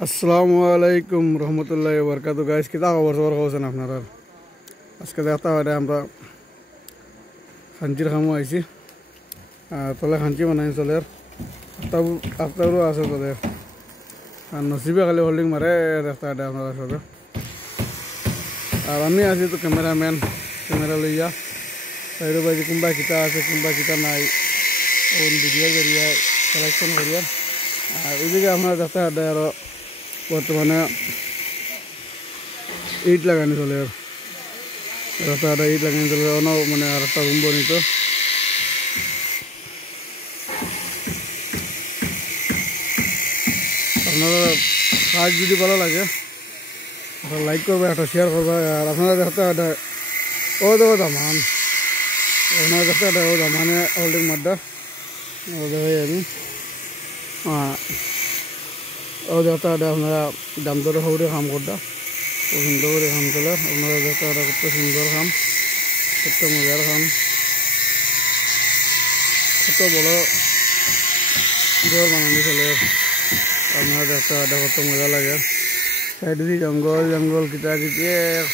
আসসালামু আলাইকুম রহমতুল্লাহি ওয়া বারাকাতুহু গাইস কিতা খবর সবার খবর আপনারা আজকে দেখতে পারে আমরা খাঞ্চির খামো আইছি তলে খাঞ্চি বানাই চলে আফতারও আছে চলে আর নসিবে খালি হোল্ডিং মারে দেখতে পারে আপনারা সবে আর আমি আছি তো ক্যামেরাম্যান ক্যামেরা লইয়া সাইডে বাইরে কোনবা কিতা আছে কোনবা কিতা নাই ওন ভিডিও করিয়া কালেকশন করিয়া আর ওইদিকে আপনারা দেখতে পারে আরো বর্তমানে ইট লাগানো চলে রাস্তাটা ইট লাগানো চলে অনেক মানে আর একটা রুম বনিত আপনারা কাজ যদি ভালো লাগে লাইক করবে একটা শেয়ার করবে আর আপনারা দেখতে একটা ও দেখো দামান আপনারা দেখতে একটা ও দামানে হোল্ডিং মাড্ডা ও দেখাই আমি ও দেখতে একটা আপনারা দাম দরে হৌরে কাম করতা খুব সুন্দর করে কাম চলে আপনারা দেখতে একটা কত সুন্দর কাম কত মজার কাম কত বড় ঘর বানানো চলে আপনারা দেখতে একটা কত মজা লাগে সাইডে দিয়ে জঙ্গল জঙ্গল কিতা কিতি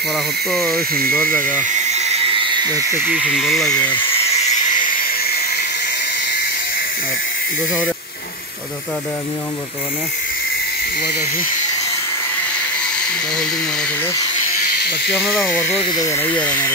করা কত সুন্দর জায়গা দেখতে কি সুন্দর লাগে আর দোষারে দেখতে আমি এখন বর্তমানে আছি হোল্ডিং মারা চলে বাকি আপনারা খবর খবর কিতা জানাই আর আমার